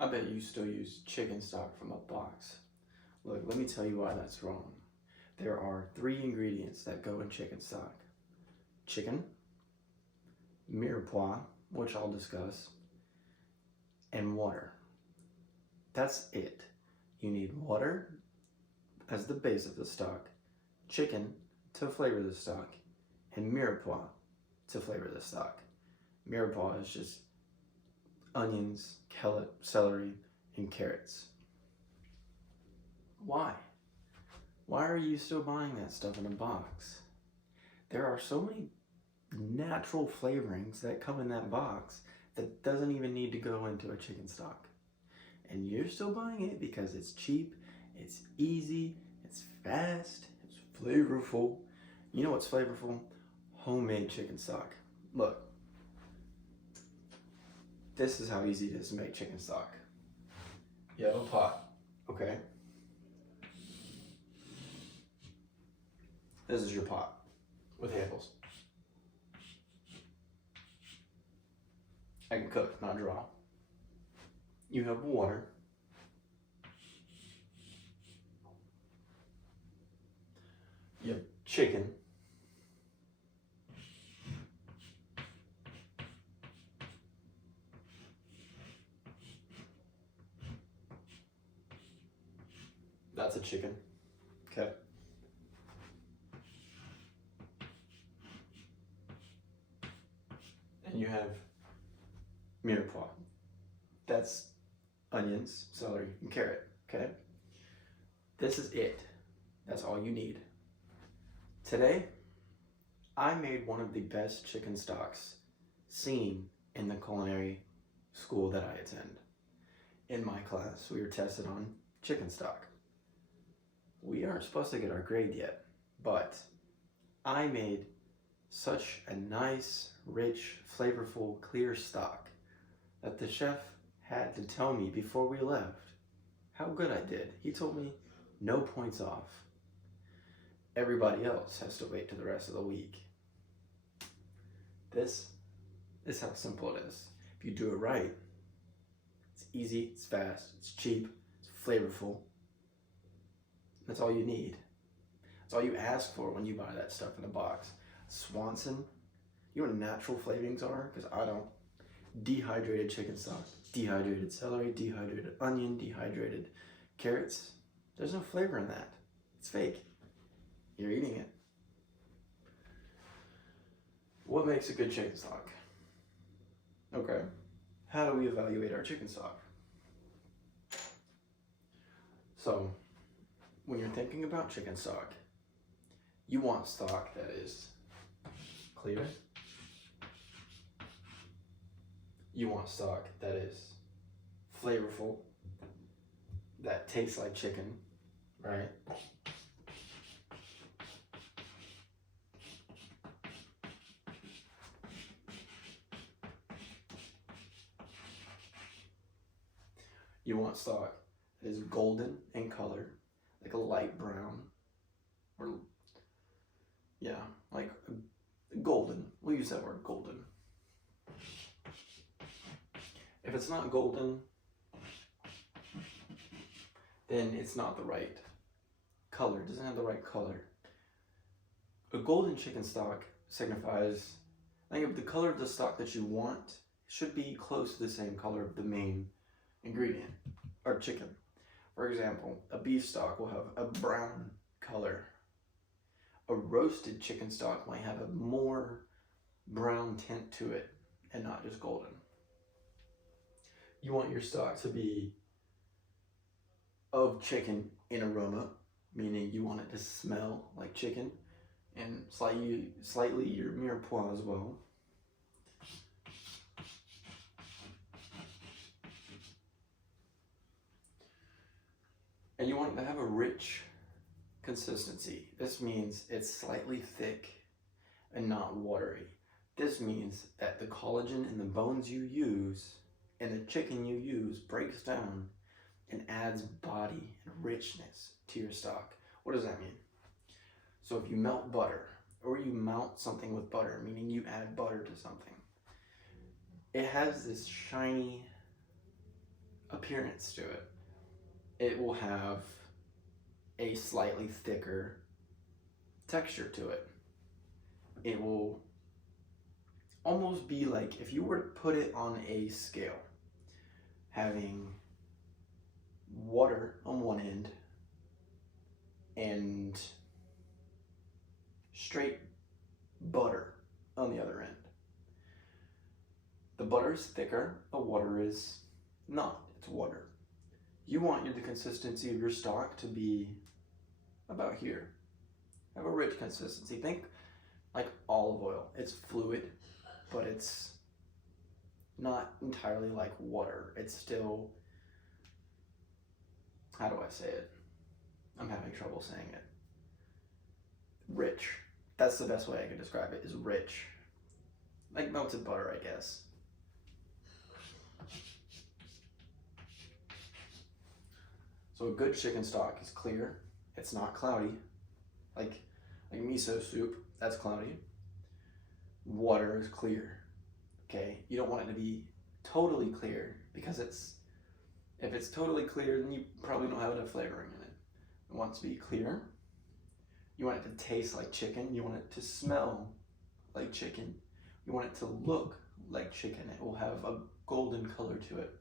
I bet you still use chicken stock from a box. Look, let me tell you why that's wrong. There are 3 ingredients that go in chicken stock: chicken, mirepoix, which I'll discuss, and water. That's it. You need water as the base of the stock, chicken to flavor the stock, and mirepoix to flavor the stock. Mirepoix is just onions, celery, and carrots. Why? Why are you still buying that stuff in a box? There are so many natural flavorings that come in that box that doesn't even need to go into a chicken stock. And you're still buying it because it's cheap, it's easy, it's fast, it's flavorful. You know what's flavorful? Homemade chicken stock. Look, this is how easy it is to make chicken stock. You have a pot, okay? This is your pot with handles. I can cook, not draw. You have water. You have chicken. That's a chicken. Okay. And you have mirepoix. That's onions, celery, and carrot. Okay. This is it. That's all you need. Today, I made one of the best chicken stocks seen in the culinary school that I attend. In my class, we were tested on chicken stock. We aren't supposed to get our grade yet, but I made such a nice, rich, flavorful, clear stock that the chef had to tell me before we left how good I did. He told me no points off. Everybody else has to wait to the rest of the week. This is how simple it is. If you do it right, it's easy, it's fast, it's cheap, it's flavorful. That's all you need. That's all you ask for when you buy that stuff in a box. Swanson, you know what natural flavorings are? Because I don't. Dehydrated chicken stock, dehydrated celery, dehydrated onion, dehydrated carrots. There's no flavor in that. It's fake. You're eating it. What makes a good chicken stock? Okay. How do we evaluate our chicken stock? So, when you're thinking about chicken stock, you want stock that is clear. You want stock that is flavorful, that tastes like chicken, right? You want stock that is golden in color, like a light brown, or yeah, like golden. We'll use that word, golden. If it's not golden, then it's not the right color. It doesn't have the right color. A golden chicken stock signifies, I think, if the color of the stock that you want should be close to the same color of the main ingredient, or chicken. For example, a beef stock will have a brown color. A roasted chicken stock might have a more brown tint to it and not just golden. You want your stock to be of chicken in aroma, meaning you want it to smell like chicken, and slightly your mirepoix as well. And you want it to have a rich consistency. This means it's slightly thick and not watery. This means that the collagen in the bones you use and the chicken you use breaks down and adds body and richness to your stock. What does that mean? So if you melt butter, or you melt something with butter, meaning you add butter to something, it has this shiny appearance to it. It will have a slightly thicker texture to it. It will almost be like if you were to put it on a scale, having water on one end and straight butter on the other end. The butter is thicker, the water is not. It's water. You want the consistency of your stock to be about here. Have a rich consistency. Think like olive oil. It's fluid, but it's not entirely like water. It's still, how do I say it? I'm having trouble saying it. Rich. That's the best way I can describe it, is rich. Like melted butter, I guess. So a good chicken stock is clear. It's not cloudy. Like miso soup, that's cloudy. Water is clear. Okay, you don't want it to be totally clear, because if it's totally clear, then you probably don't have enough flavoring in it. It wants to be clear. You want it to taste like chicken. You want it to smell like chicken. You want it to look like chicken. It will have a golden color to it.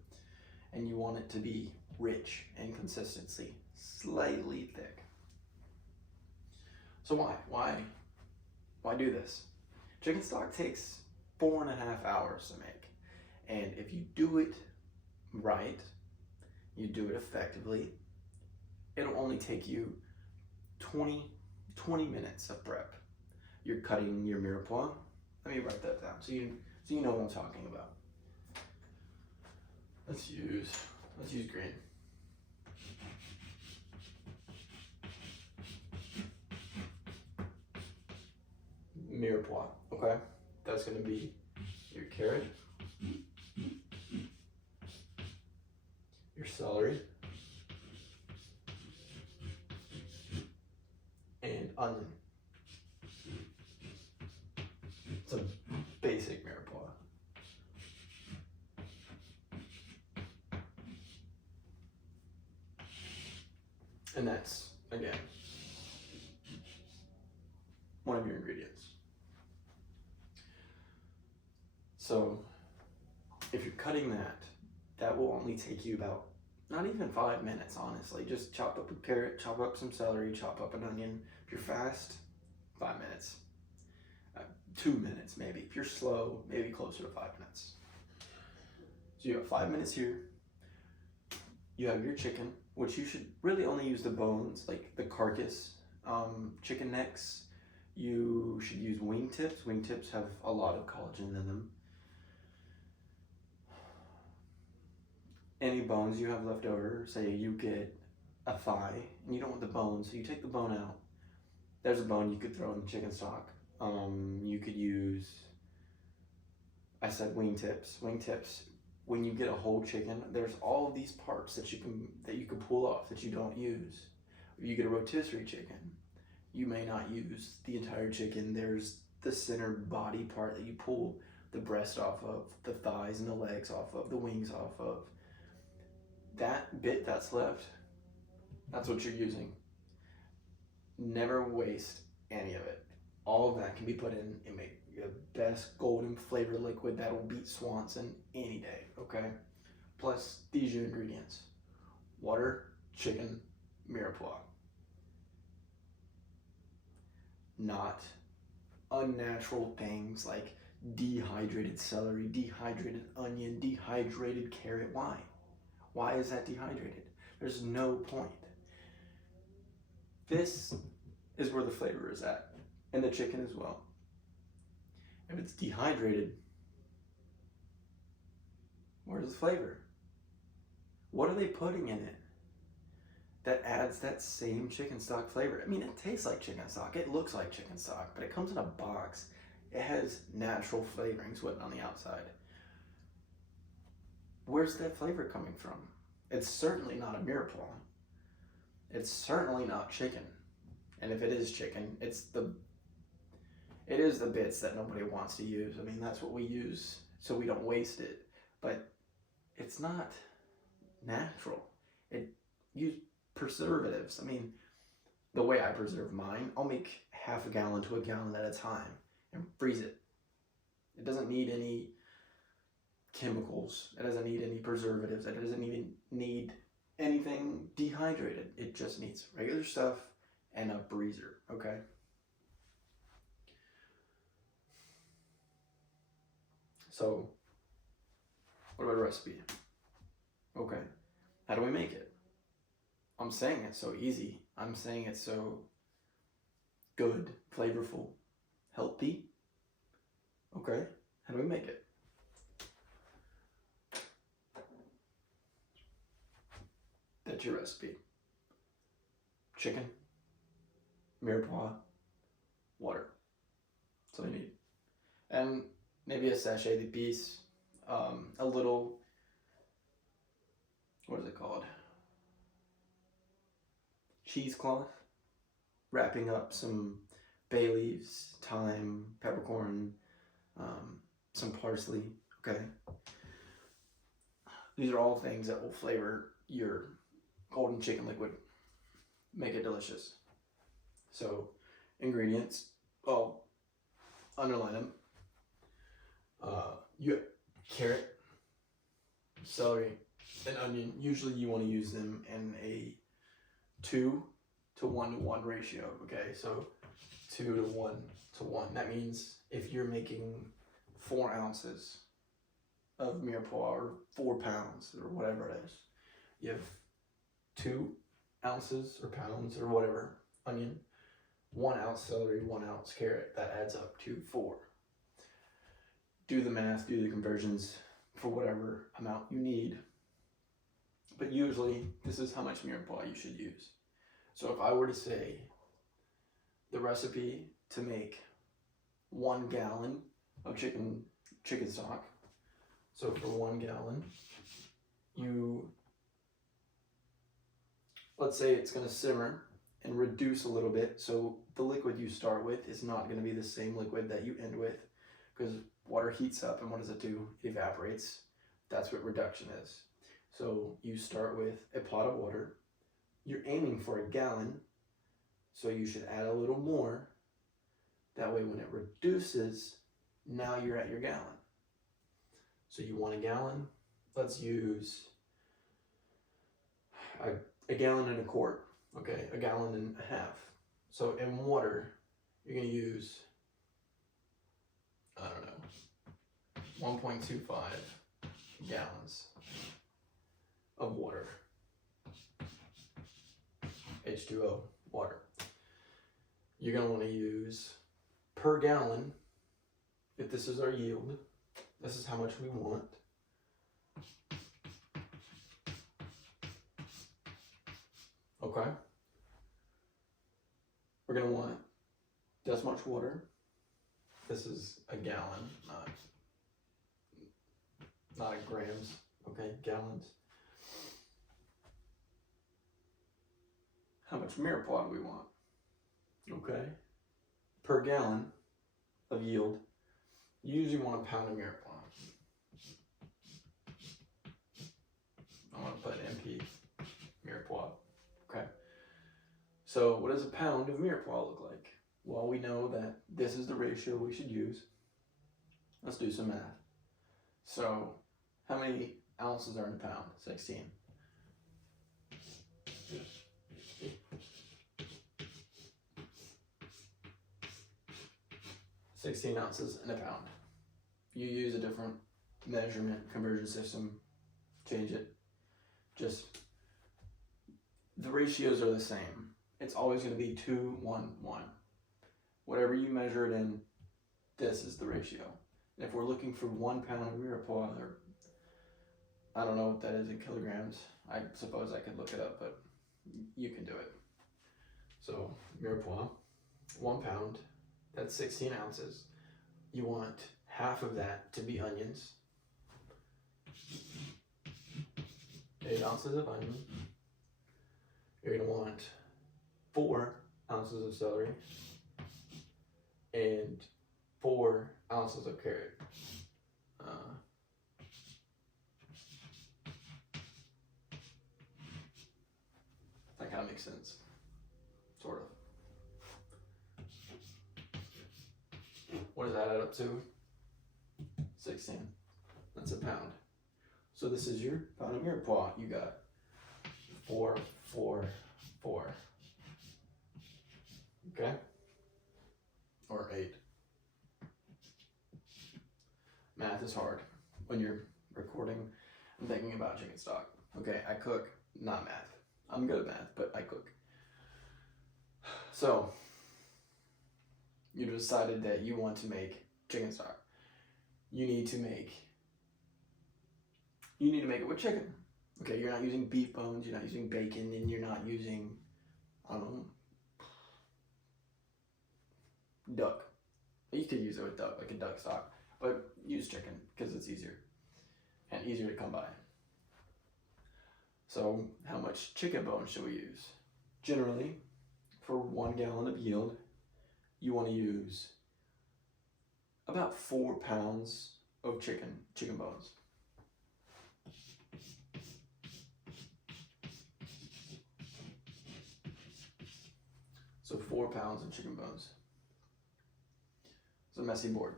And you want it to be rich in consistency, slightly thick. So why do this? Chicken stock takes 4.5 hours to make. And if you do it right, you do it effectively, it'll only take you 20 minutes of prep. You're cutting your mirepoix. Let me write that down so you know what I'm talking about. Let's use green. Mirepoix, okay? That's gonna be your carrot, your celery, and onion. It's a basic mirepoix. And that's, again, one of your ingredients. So if you're cutting that will only take you about, not even 5 minutes, honestly. Just chop up a carrot, chop up some celery, chop up an onion. If you're fast, 5 minutes. 2 minutes maybe. If you're slow, maybe closer to 5 minutes. So you have 5 minutes here. You have your chicken, which you should really only use the bones, like the carcass. Chicken necks, you should use wingtips. Wingtips have a lot of collagen in them. Any bones you have left over, say you get a thigh and you don't want the bone, so you take the bone out. There's a bone you could throw in the chicken stock. You could use, I said wingtips. Wingtips, when you get a whole chicken, there's all of these parts that you can pull off that you don't use. If you get a rotisserie chicken, you may not use the entire chicken. There's the center body part that you pull the breast off of, the thighs and the legs off of, the wings off of. That bit that's left, that's what you're using. Never waste any of it. All of that can be put in and make the best golden flavor liquid that will beat Swanson any day, okay? Plus these are your ingredients: water, chicken, mirepoix. Not unnatural things like dehydrated celery, dehydrated onion, dehydrated carrot. Why? Why is that dehydrated? There's no point. This is where the flavor is at, and the chicken as well. If it's dehydrated, where's the flavor? What are they putting in it that adds that same chicken stock flavor? I mean, it tastes like chicken stock, it looks like chicken stock, but it comes in a box. It has natural flavorings written on the outside. Where's that flavor coming from? It's certainly not a mirepoix. It's certainly not chicken. And if it is chicken, it is the bits that nobody wants to use. I mean, that's what we use so we don't waste it. But it's not natural. It use preservatives. I mean, the way I preserve mine, I'll make half a gallon to a gallon at a time and freeze it. It doesn't need any chemicals. It doesn't need any preservatives. It doesn't even need anything dehydrated. It just needs regular stuff and a breezer, okay? So, what about a recipe? Okay, how do we make it? I'm saying it's so easy. I'm saying it's so good, flavorful, healthy. Okay, how do we make it? That's your recipe. Chicken, mirepoix, water. That's all you need. And maybe a sachet de piece, a little, what is it called? Cheesecloth, wrapping up some bay leaves, thyme, peppercorn, some parsley, okay? These are all things that will flavor your golden chicken liquid, make it delicious. So, ingredients, well, underline them. You have carrot, celery, and onion. Usually you want to use them in a 2 to 1 to 1 ratio, okay? So 2 to 1 to 1. That means if you're making 4 ounces of mirepoix or 4 pounds or whatever it is, you have 2 ounces or pounds or whatever onion, 1 ounce celery, 1 ounce carrot. That adds up to 4. Do the math, do the conversions for whatever amount you need. But usually, this is how much mirepoix you should use. So if I were to say the recipe to make 1 gallon of chicken stock, so for 1 gallon, let's say it's going to simmer and reduce a little bit. So the liquid you start with is not going to be the same liquid that you end with, because water heats up, and what does it do? It evaporates. That's what reduction is. So you start with a pot of water. You're aiming for a gallon, so you should add a little more. That way when it reduces, now you're at your gallon. So you want a gallon. Let's use a gallon and a quart. Okay, a gallon and a half. So in water, you're going to use, I don't know, 1.25 gallons of water. H2O, water. You're going to want to use per gallon, if this is our yield, this is how much we want. Okay. We're going to want this much water. This is a gallon, not a grams, okay, gallons. How much mirepoix do we want? Okay. Per gallon of yield, you usually want a pound of mirepoix. I'm going to put MP mirepoix. Okay. So what does a pound of mirepoix look like? Well, we know that this is the ratio we should use. Let's do some math. So how many ounces are in a pound? 16. 16 ounces in a pound. You use a different measurement conversion system, change it. Just, the ratios are the same. It's always going to be 2, 1, 1. Whatever you measure it in, this is the ratio. And if we're looking for 1 pound of mirepoix, or I don't know what that is in kilograms. I suppose I could look it up, but you can do it. So mirepoix, 1 pound, that's 16 ounces. You want half of that to be onions. 8 ounces of onion. You're going to want 4 ounces of celery and 4 ounces of carrot. makes sense. Sort of. What does that add up to? 16. That's a pound. So this is your pound of mirepoix. You got 4, 4, 4. Okay? Or 8. Math is hard when you're recording and thinking about chicken stock. Okay, I cook, not math. I'm good at math, but I cook. So, you decided that you want to make chicken stock. You need to make it with chicken. Okay, you're not using beef bones, you're not using bacon, and you're not using, I don't know, duck. You could use it with duck, like a duck stock, but use chicken because it's easier and easier to come by. So how much chicken bone should we use? Generally, for 1 gallon of yield, you want to use about 4 pounds of chicken bones. So 4 pounds of chicken bones. It's a messy board.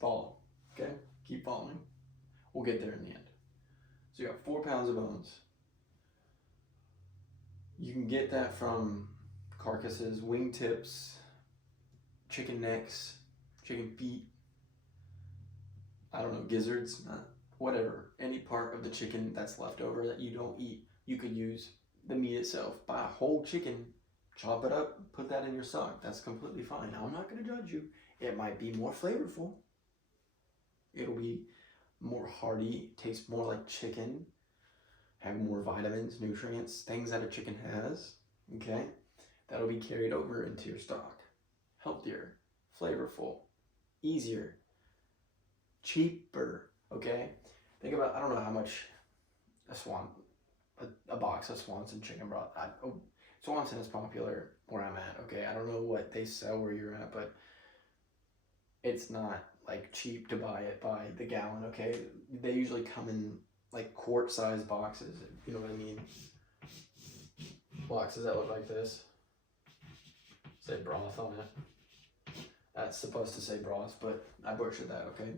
Follow, okay? Keep following. We'll get there in the end. So you got 4 pounds of bones. You can get that from carcasses, wingtips, chicken necks, chicken feet, I don't know, gizzards, whatever. Any part of the chicken that's left over that you don't eat, you could use the meat itself. Buy a whole chicken, chop it up, put that in your stock. That's completely fine. Now, I'm not going to judge you. It might be more flavorful. It'll be more hearty, taste more like chicken, have more vitamins, nutrients, things that a chicken has, okay? That'll be carried over into your stock. Healthier, flavorful, easier, cheaper, okay? Think about, I don't know how much a box of Swanson chicken broth. Swanson is popular where I'm at, okay? I don't know what they sell where you're at, but it's not like cheap to buy it by the gallon, okay? They usually come in like quart-sized boxes, you know what I mean? Boxes that look like this. Say broth on it. That's supposed to say broth, but I butchered that, okay?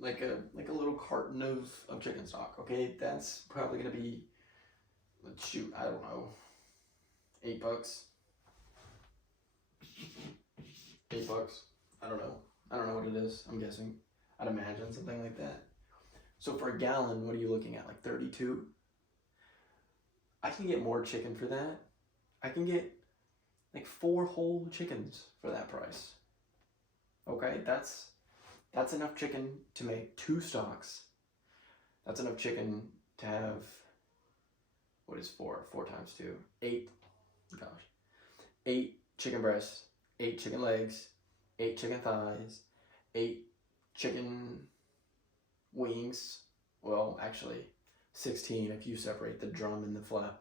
Like a little carton of chicken stock, okay? That's probably gonna be, let's shoot, I don't know, $8. $8. I don't know. I don't know what it is. I'm guessing. I'd imagine something like that. So for a gallon, what are you looking at? Like 32? I can get more chicken for that. I can get like 4 whole chickens for that price. Okay, that's enough chicken to make 2 stocks. That's enough chicken to have, what is 4? 4 times 2. 8. Gosh. 8 chicken breasts, 8 chicken legs, 8 chicken thighs, 8 chicken wings. Well, actually, 16 if you separate the drum and the flap.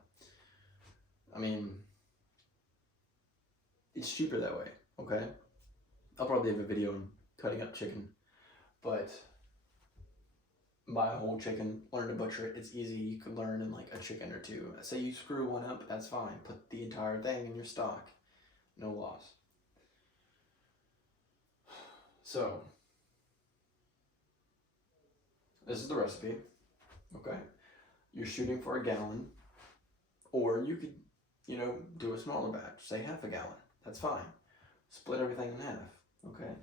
I mean, it's cheaper that way, okay? I'll probably have a video on cutting up chicken, but buy a whole chicken, learn to butcher it. It's easy. You can learn in like a chicken or 2. Say you screw one up, that's fine. Put the entire thing in your stock. No loss. So, this is the recipe, okay? You're shooting for a gallon, or you could, do a smaller batch, say half a gallon. That's fine. Split everything in half, okay?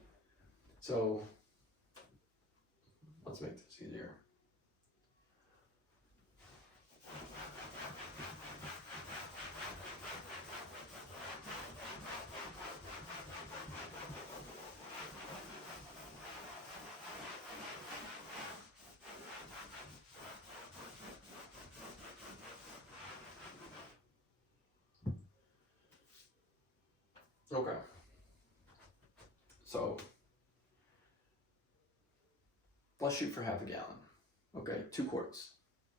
So, let's make this easier. Okay. So, let's shoot for half a gallon. Okay, 2 quarts.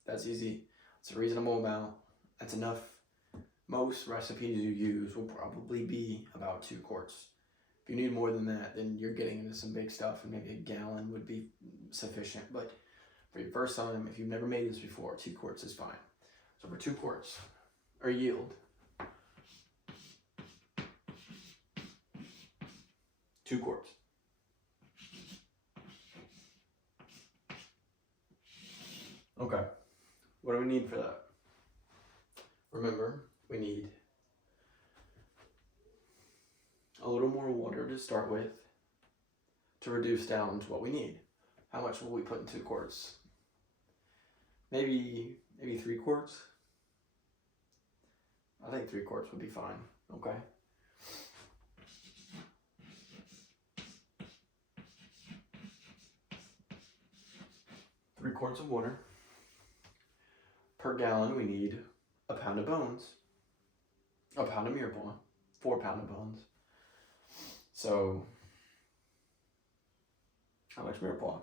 That's easy. It's a reasonable amount. That's enough. Most recipes you use will probably be about 2 quarts. If you need more than that, then you're getting into some big stuff, and maybe a gallon would be sufficient. But for your first time, if you've never made this before, 2 quarts is fine. So for 2 quarts, or yield, 2 quarts. Okay, what do we need for that? Remember, we need a little more water to start with to reduce down to what we need. How much will we put in 2 quarts? Maybe 3 quarts? I think 3 quarts would be fine, okay? Three quarts of water. Per gallon, we need a pound of bones, a pound of mirepoix, 4 pound of bones. So, how much mirepoix?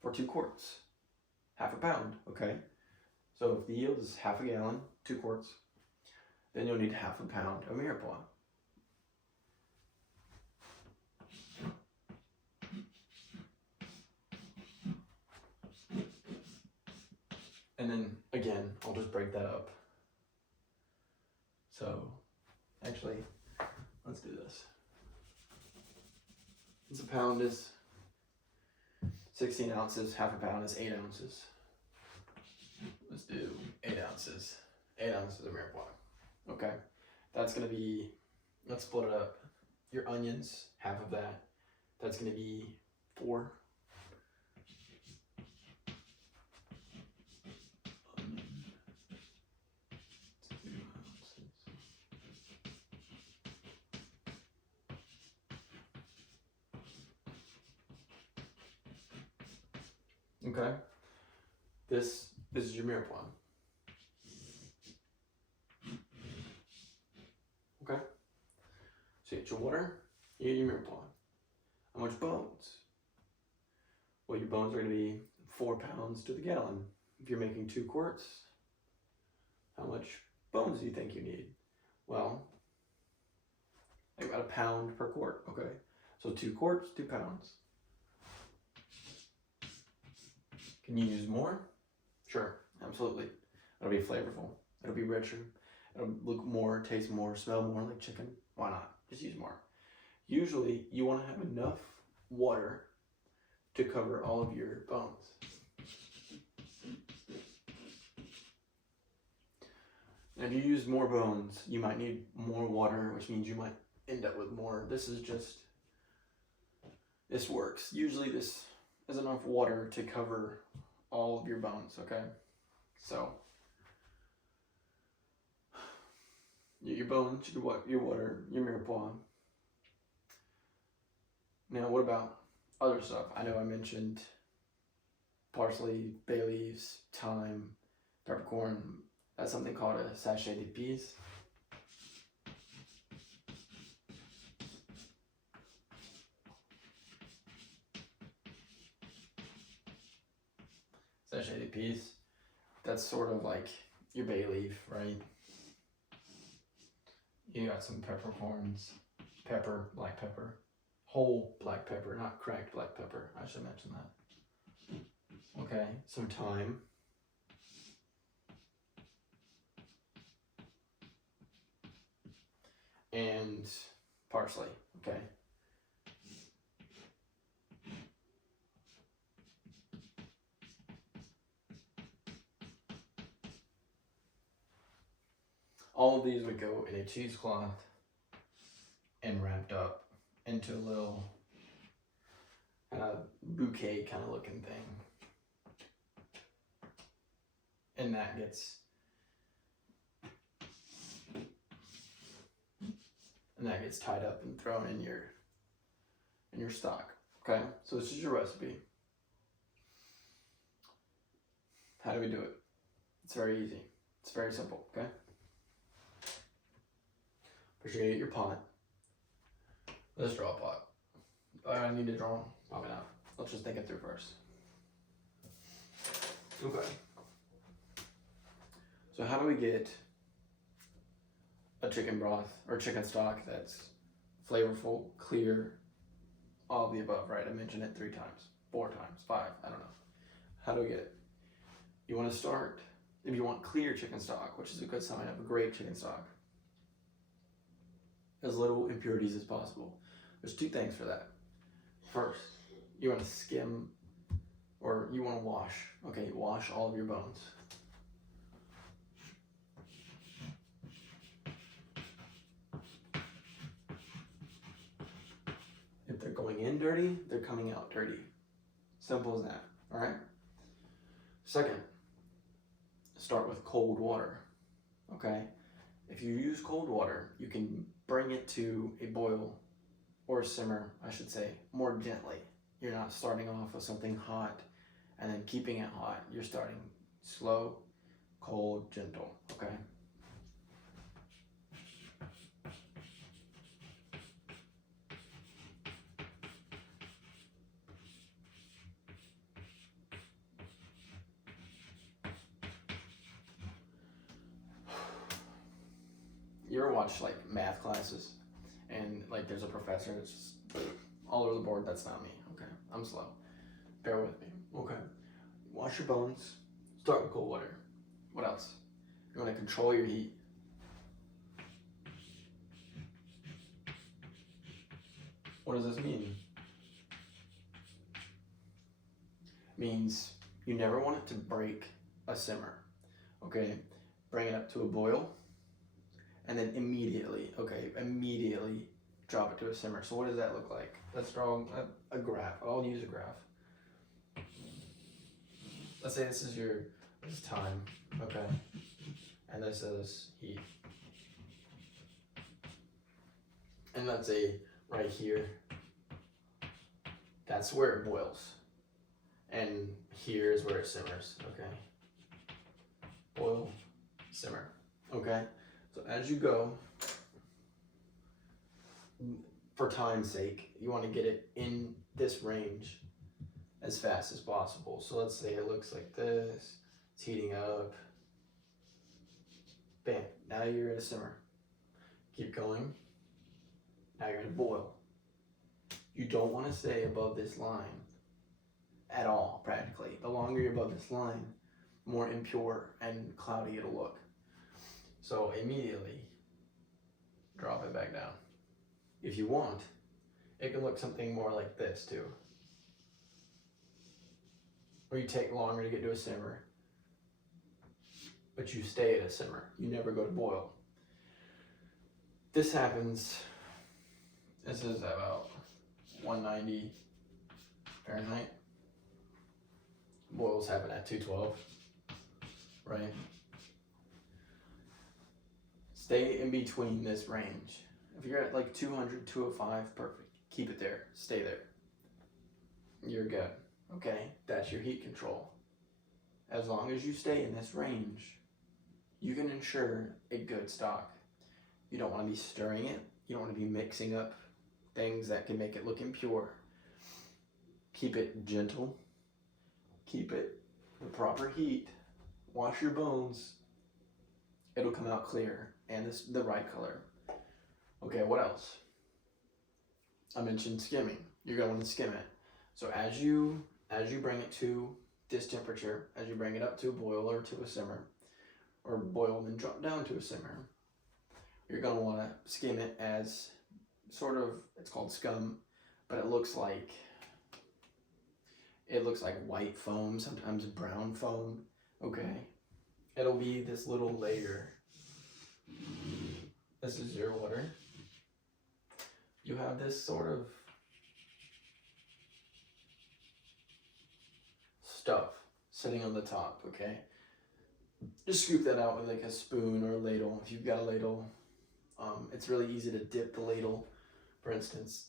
For 2 quarts, half a pound, okay? So if the yield is half a gallon, 2 quarts, then you'll need half a pound of mirepoix. And then again, I'll just break that up. So actually, let's do this. Since a pound is 16 ounces, half a pound is 8 ounces. Let's do 8 ounces. 8 ounces of mirepoix. Okay, that's gonna be, let's split it up. Your onions, half of that. That's gonna be 4. Okay, this is your mirepoix. Okay, so you get your water, you get your mirepoix. How much bones? Well, your bones are going to be 4 pounds to the gallon. If you're making 2 quarts, how much bones do you think you need? Well, about a pound per quart, okay? So 2 quarts, 2 pounds. Can you use more? Sure, absolutely. It'll be flavorful. It'll be richer. It'll look more, taste more, smell more like chicken. Why not? Just use more. Usually, you want to have enough water to cover all of your bones. And if you use more bones, you might need more water, which means you might end up with more. This works. Usually this is enough water to cover all of your bones, okay? So, your bones, your water, your mirepoix. Now, what about other stuff? I know I mentioned parsley, bay leaves, thyme, peppercorn. That's something called a sachet d'épices. Sachet d'épices. That's sort of like your bay leaf, right? You got some peppercorns, pepper, black pepper, whole black pepper, not cracked black pepper. I should mention that. Okay, some thyme. And parsley, okay? All of these would go in a cheesecloth and wrapped up into a little bouquet kind of looking thing. And that gets tied up and thrown in your stock. Okay, so this is your recipe. How do we do it? It's very easy. It's very simple, okay? First you're gonna get your pot. Let's draw a pot. I need to draw long enough. Let's just think it through first. Okay. So how do we get a chicken broth or chicken stock that's flavorful, clear, all of the above, right? I mentioned it 3 times, 4 times, 5, I don't know. How do we get it? You want to start, if you want clear chicken stock, which is a good sign of a great chicken stock, as little impurities as possible. There's two things for that. First, you want to skim, or you want to wash. Okay, wash all of your bones. If they're going in dirty, they're coming out dirty. Simple as that, all right? Second, start with cold water, okay? If you use cold water, you can bring it to a boil or simmer, I should say, more gently. You're not starting off with something hot and then keeping it hot. You're starting slow, cold, gentle, okay? You ever watch like math classes and like there's a professor that's just all over the board? That's not me, okay? I'm slow. Bear with me, okay? Wash your bones, start with cold water. What else? You want to control your heat. What does this mean? It means you never want it to break a simmer, okay? Bring it up to a boil and then immediately drop it to a simmer. So what does that look like? Let's draw a graph. I'll use a graph. Let's say this is time, okay? And this is heat. And let's say right here, that's where it boils. And here is where it simmers, okay? Boil, simmer, okay? So as you go, for time's sake, you want to get it in this range as fast as possible. So let's say it looks like this, it's heating up. Bam, now you're at a simmer. Keep going, now you're at a boil. You don't want to stay above this line at all, practically. The longer you're above this line, more impure and cloudy it'll look. So immediately, drop it back down. If you want, it can look something more like this too. Or you take longer to get to a simmer, but you stay at a simmer. You never go to boil. This happens, this is about 190 Fahrenheit. Boils happen at 212, right? Stay in between this range. If you're at like 200, 205, perfect. Keep it there, stay there. You're good, okay? That's your heat control. As long as you stay in this range, you can ensure a good stock. You don't want to be stirring it. You don't want to be mixing up things that can make it look impure. Keep it gentle. Keep it the proper heat. Wash your bones. It'll come out clear and the right color. Okay, what else? I mentioned skimming. You're going to want to skim it. So as you bring it to this temperature, as you bring it up to a boil or to a simmer, or boil and then drop down to a simmer, you're going to want to skim it as sort of, it's called scum, but it looks like white foam, sometimes brown foam, okay? It'll be this little layer. This is your water. You have this sort of stuff sitting on the top, okay? Just scoop that out with like a spoon or a ladle. If you've got a ladle, it's really easy to dip the ladle. For instance,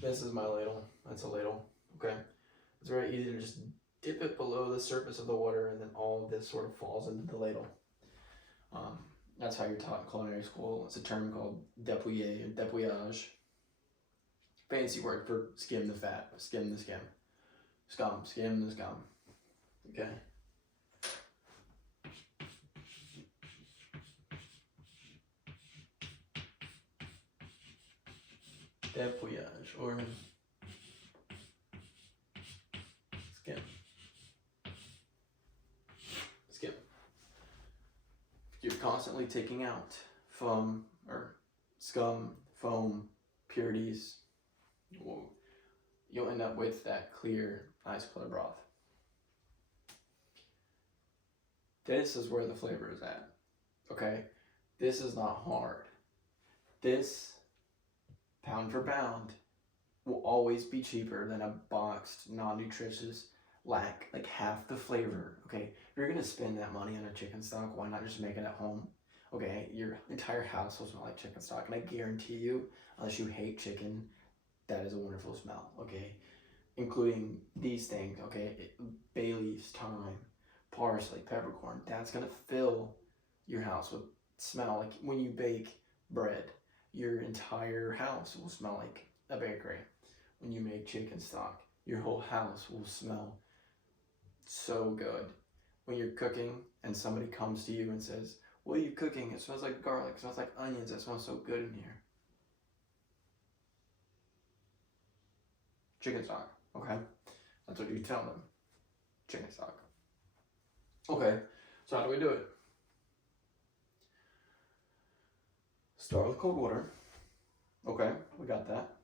this is my ladle. That's a ladle, okay? It's very easy to just dip it below the surface of the water, and then all of this sort of falls into the ladle. That's how you're taught in culinary school. It's a term called dépouillage. Fancy word for skim the fat, skim the skim. Scum, skim the scum. Okay? Dépouillage, or skim. Skim. You're constantly taking out foam or scum, foam, impurities. You'll end up with that clear, nice color broth. This is where the flavor is at, okay? This is not hard. This, pound for pound, will always be cheaper than a boxed, non-nutritious, like half the flavor, okay? If you're gonna spend that money on a chicken stock, why not just make it at home? Okay, your entire house will smell like chicken stock, and I guarantee you, unless you hate chicken, that is a wonderful smell, okay? Including these things, okay? Bay leaves, thyme, parsley, peppercorn. That's gonna fill your house with smell. Like when you bake bread, your entire house will smell like a bakery. When you make chicken stock, your whole house will smell so good. When you're cooking and somebody comes to you and says, "What are you cooking? It smells like garlic, it smells like onions, it smells so good in here." Chicken stock, okay? That's what you tell them. Chicken stock. Okay, so how do we do it? Start with cold water. Okay, we got that.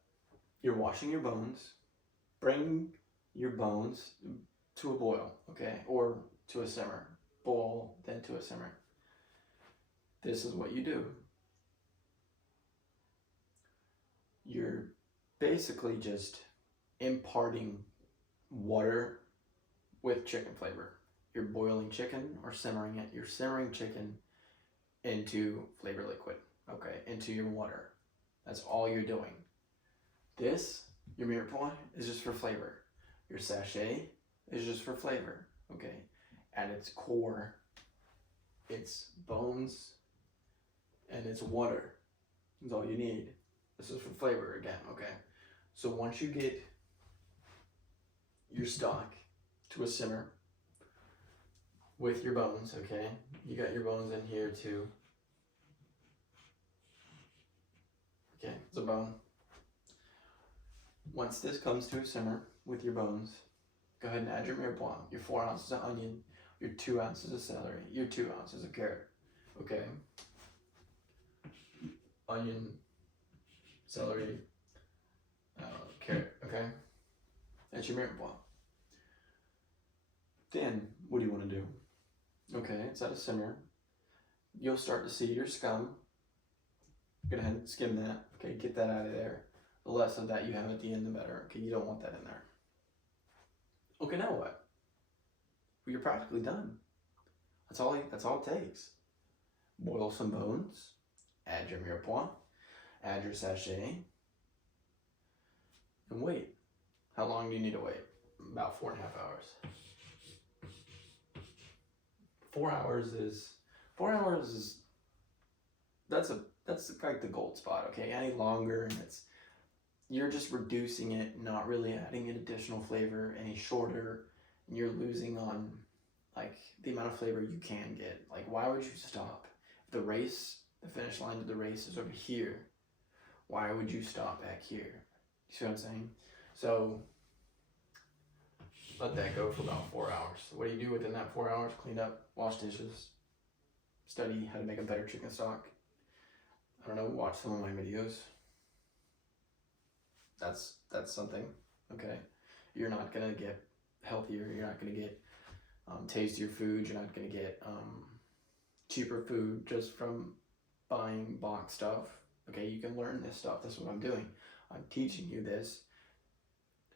You're washing your bones. Bring your bones to a boil, okay? Or to a simmer. Boil, then to a simmer. This is what you do. You're basically just imparting water with chicken flavor. You're boiling chicken or simmering it. You're simmering chicken into flavor liquid, okay, into your water. That's all you're doing. This, your mirepoix, is just for flavor. Your sachet is just for flavor, okay? At its core, it's bones and it's water. That's all you need. This is for flavor again, okay? So once you get your stock to a simmer with your bones, okay? You got your bones in here too. Okay, it's a bone. Once this comes to a simmer with your bones, go ahead and add your mirepoix, your 4 ounces of onion, your 2 ounces of celery, your 2 ounces of carrot, okay? Onion, celery, carrot, okay? That's your mirepoix. Then, what do you want to do? Okay, it's at a simmer. You'll start to see your scum. Go ahead and skim that, okay? Get that out of there. The less of that you have at the end, the better, okay? You don't want that in there. Okay, now what? Well, you're practically done. That's all it takes. Boil some bones, add your mirepoix, add your sachet, and wait. How long do you need to wait? About 4.5 hours. 4 hours is that's like the gold spot, okay? Any longer and you're just reducing it, not really adding an additional flavor. Any shorter, and you're losing on like the amount of flavor you can get. Like, why would you stop? If the finish line of the race is over here, why would you stop back here? You see what I'm saying? So let that go for about 4 hours. What do you do within that 4 hours? Clean up, wash dishes, study how to make a better chicken stock. I don't know, watch some of my videos. That's something, okay? You're not gonna get healthier. You're not gonna get tastier food. You're not gonna get cheaper food just from buying box stuff. Okay, you can learn this stuff. That's what I'm doing. I'm teaching you this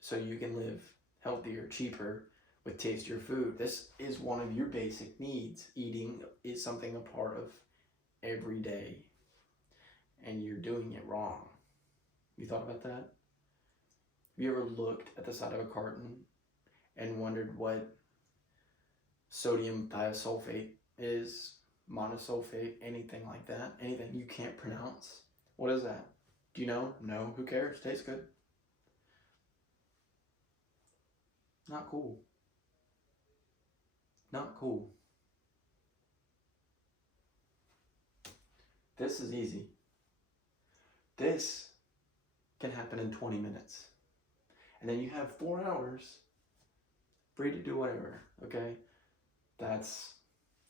so you can live healthier, cheaper, with tastier food. This is one of your basic needs. Eating is something a part of every day, and you're doing it wrong. You thought about that? Have you ever looked at the side of a carton and wondered what sodium thiosulfate is, monosulfate, anything like that? Anything you can't pronounce? What is that? Do you know? No. Who cares? Tastes good. Not cool. Not cool. This is easy. This can happen in 20 minutes. And then you have 4 hours free to do whatever, okay? That's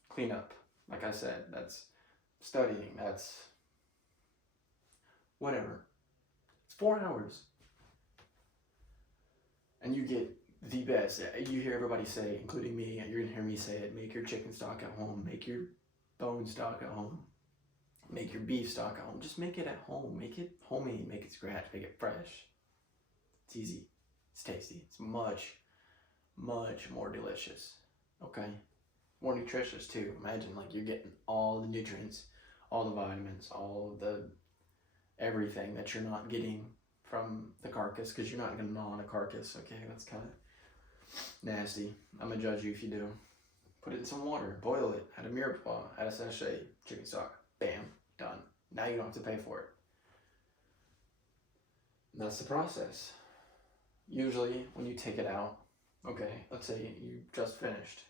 cleanup. Like I said, that's studying, that's whatever. It's 4 hours. And you get the best. You hear everybody say, including me, and you're going to hear me say it, make your chicken stock at home, make your bone stock at home, make your beef stock at home. Just make it at home. Make it homemade, make it scratch, make it fresh. It's easy. It's tasty. It's much, much more delicious. Okay? More nutritious too. Imagine like you're getting all the nutrients, all the vitamins, all of the everything that you're not getting from the carcass, because you're not going to gnaw on a carcass. Okay, that's kind of nasty. I'm gonna judge you if you do. Put it in some water, boil it, add a mirepoix, add a sachet, chicken stock, bam, done. Now you don't have to pay for it. And that's the process. Usually when you take it out, okay, let's say you just finished.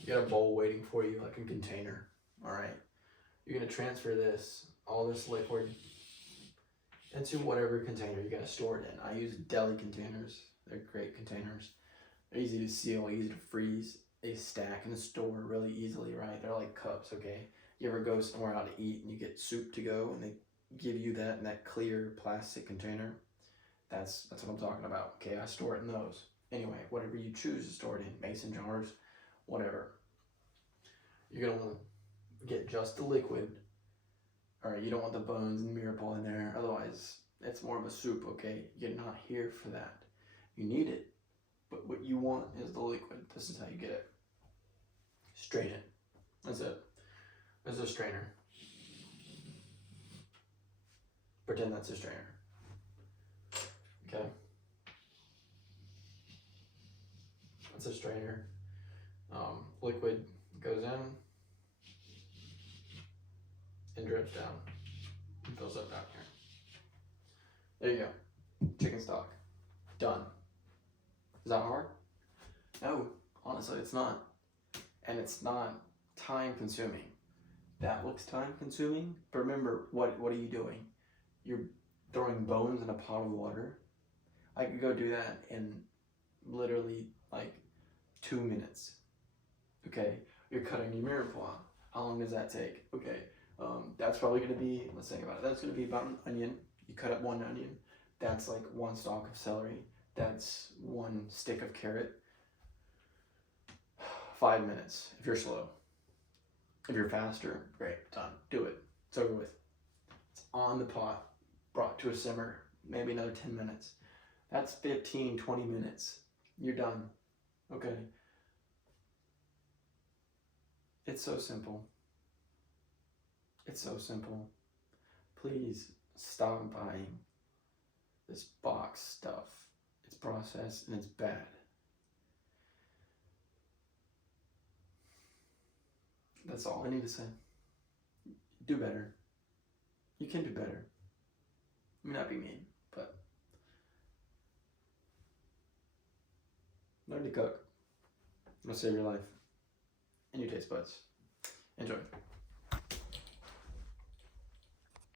You got a bowl waiting for you, like a container, all right? You're gonna transfer this, all this liquid, into whatever container you're gonna store it in. I use deli containers. They're great containers. They're easy to seal, easy to freeze. They stack and store really easily, right? They're like cups, okay? You ever go somewhere out to eat and you get soup to go and they give you that in that clear plastic container? That's what I'm talking about, okay? I store it in those. Anyway, whatever you choose to store it in, mason jars, whatever. You're gonna want to get just the liquid. All right, you don't want the bones and mirepoix in there. Otherwise, it's more of a soup, okay? You're not here for that. You need it, but what you want is the liquid. This is how you get it. Strain it. That's it. There's a strainer. Pretend that's a strainer. Okay? That's a strainer. Liquid goes in and drips down and fills up down here. There you go. Chicken stock. Done. Is that hard? No, honestly, it's not. And it's not time consuming. That looks time consuming, but remember, what are you doing? You're throwing bones in a pot of water. I could go do that in literally like 2 minutes. Okay, you're cutting your mirepoix. How long does that take? Okay, that's probably gonna be, let's think about it. That's gonna be about an onion. You cut up one onion. That's like 1 stalk of celery. That's 1 stick of carrot. 5 minutes if you're slow. If you're faster, great, done. Do it. It's over with. It's on the pot, brought to a simmer, maybe another 10 minutes. That's 15, 20 minutes. You're done. Okay. It's so simple. It's so simple. Please stop buying this box stuff. It's processed and it's bad. That's all I need to say. Do better. You can do better. I may not be mean, but learn to cook. It'll save your life and your taste buds. Enjoy.